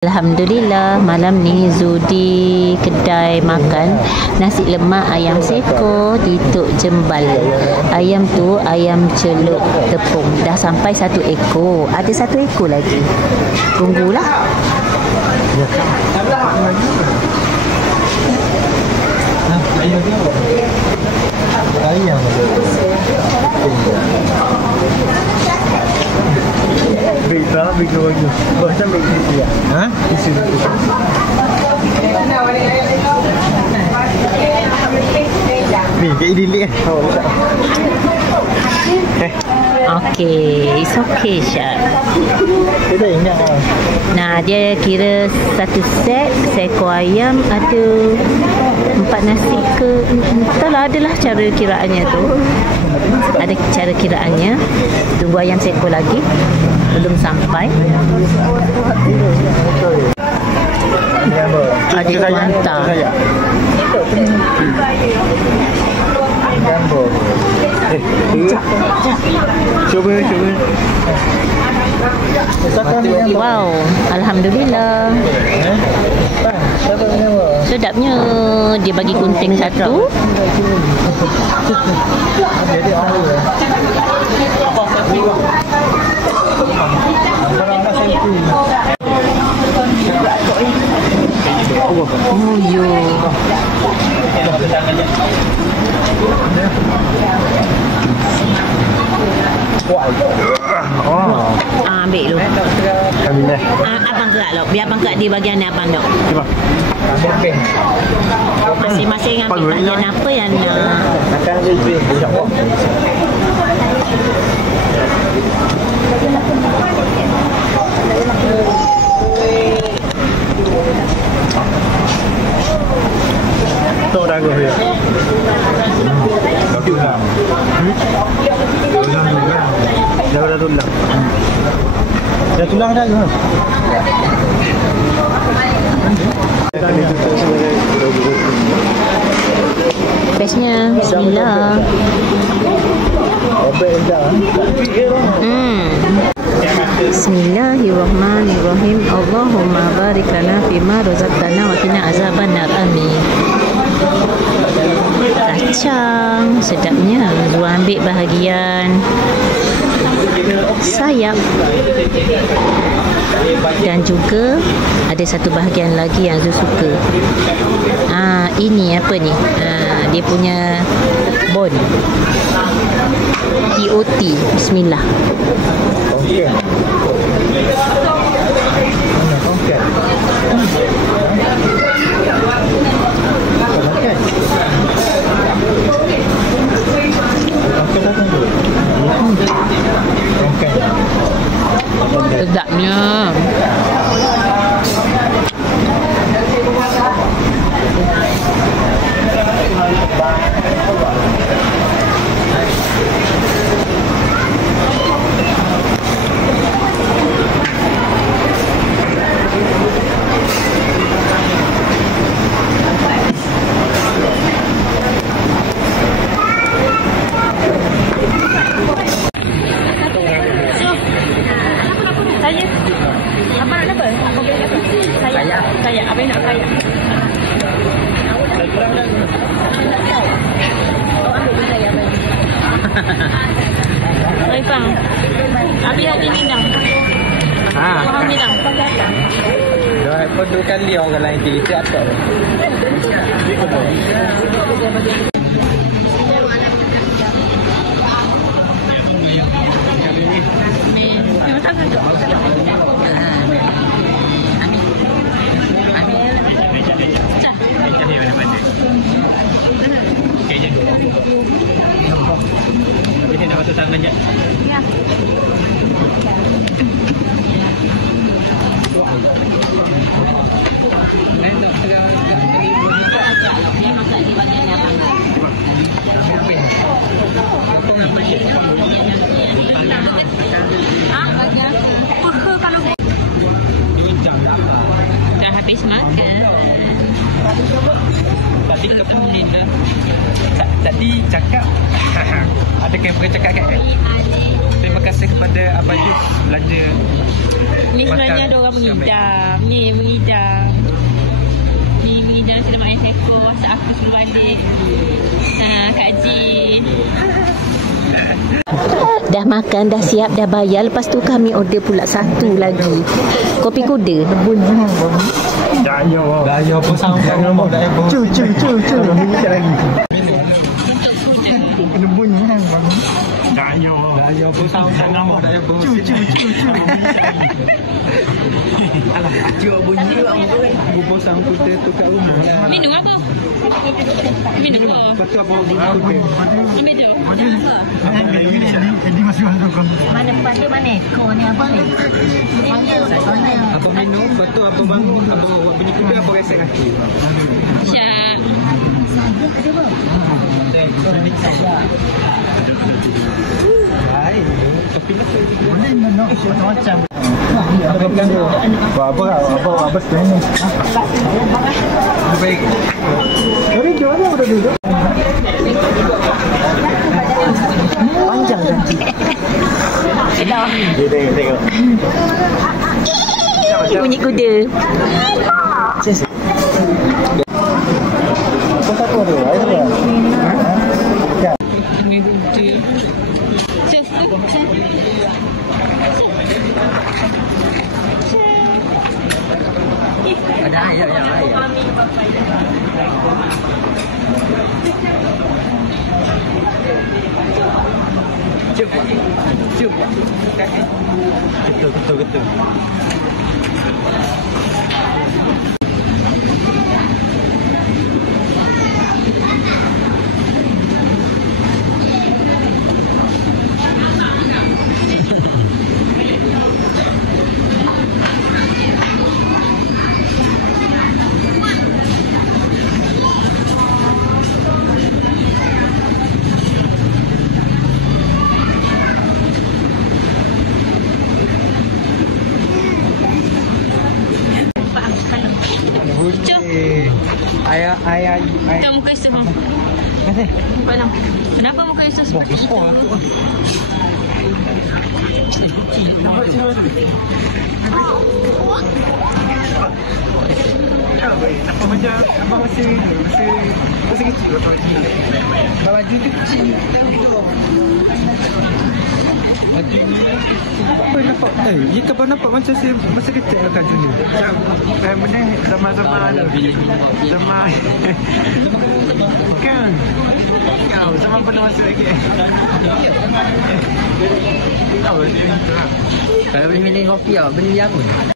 Alhamdulillah, malam ni Zudi kedai makan nasi lemak ayam seko di Tok Jembal. Ayam tu ayam celup tepung. Dah sampai 1 ekor. Ada 1 ekor lagi. Tunggulah. Berita bagi. Macam begitu ya. Ha? Di sini. Ni, kayak dilik kan? Okey, it's okay Syah. Dia dah ingat lah. Nah, dia kira 1 set seekor ayam ada 4 nasi ke entahlah, adalah cara kiraannya tu. Ada cara kiraannya. Tunggu ayam seekor lagi. Belum sampai. Adik tu hantar. Cuba. Wow, Alhamdulillah. Sedapnya. Dia bagi gunting 1. Oh yo. Ambil dulu. Abang gerak lo. Biar abang gerak di bahagian ni abang dok. Masing-masing ambil bahagian apa yang akan lebih insya-Allah. Tahu dah aku ya. Okey dah. Dah tulang. Dah tulang dah ke? bestnya. Bismillah. Bismillahirrahmanirrahim. Allahumma barik lana fima razaqtana wa qina azabannar. Amin. Kacang sedapnya. Zua ambil bahagian sayap dan juga ada 1 bahagian lagi yang Zul suka. Ini apa ni? Dia punya bon. TOT. Bismillah. Sedapnya. Saya apa yang nak saya? Baik bang. Abi hati minang. Faham minang. Dah pun kali orang lain itu apa? Ini dah masuk sana je. Ya. Dah habis makan. Tadi kepulin dah. Tadi cakap ada kamera cakap kan? Terima kasih kepada Abang Yus belanja. Ni sebenarnya ada orang mengidam. Ni mengidam. Ni mengidam sudah main ekor. Aku suruh balik. Kak Jin. Dah makan, dah siap, dah bayar. Lepas tu kami order pula satu lagi. Kopi kuda. Daya pun sampai nombor daya pun. Cu bunyi lagi. Kena bunyi kan bang. Daya pun sampai nombor daya pun. Cu. Alah, cu bunyi lah orang. Bubur sang putih tu kat rumah. Minum apa? Minum apa? Lepas tu apa bunyi tu? Minum. Jadi masih masuk. Mana pada mana ekor ni apa ni? Apa minum, lepas tu apa bangun, apa bunyi kuda, apa rasa kaki. Syak. Boleh menok macam. Apa sebenarnya? Baik. Jadi gimana udah duduk? Panjang kan? Dah. Tengok. Bunyi kuda. Kau tak tahu dia? Ada ayat. Cuba. Betul. Ayah. Tak muka semua. Kenapa muka semua? Besar. Nampak siapa tu? Nampak macam abang masih kecil. Baju tu kecil. Baju ni apa nampak? Dia kabar nampak macam saya masa kecil lah baju ni. Benda sama-sama sama. Bukan. Kau sama pernah masuk lagi. Tahu dia minta. Kalau beli kopi beli apa?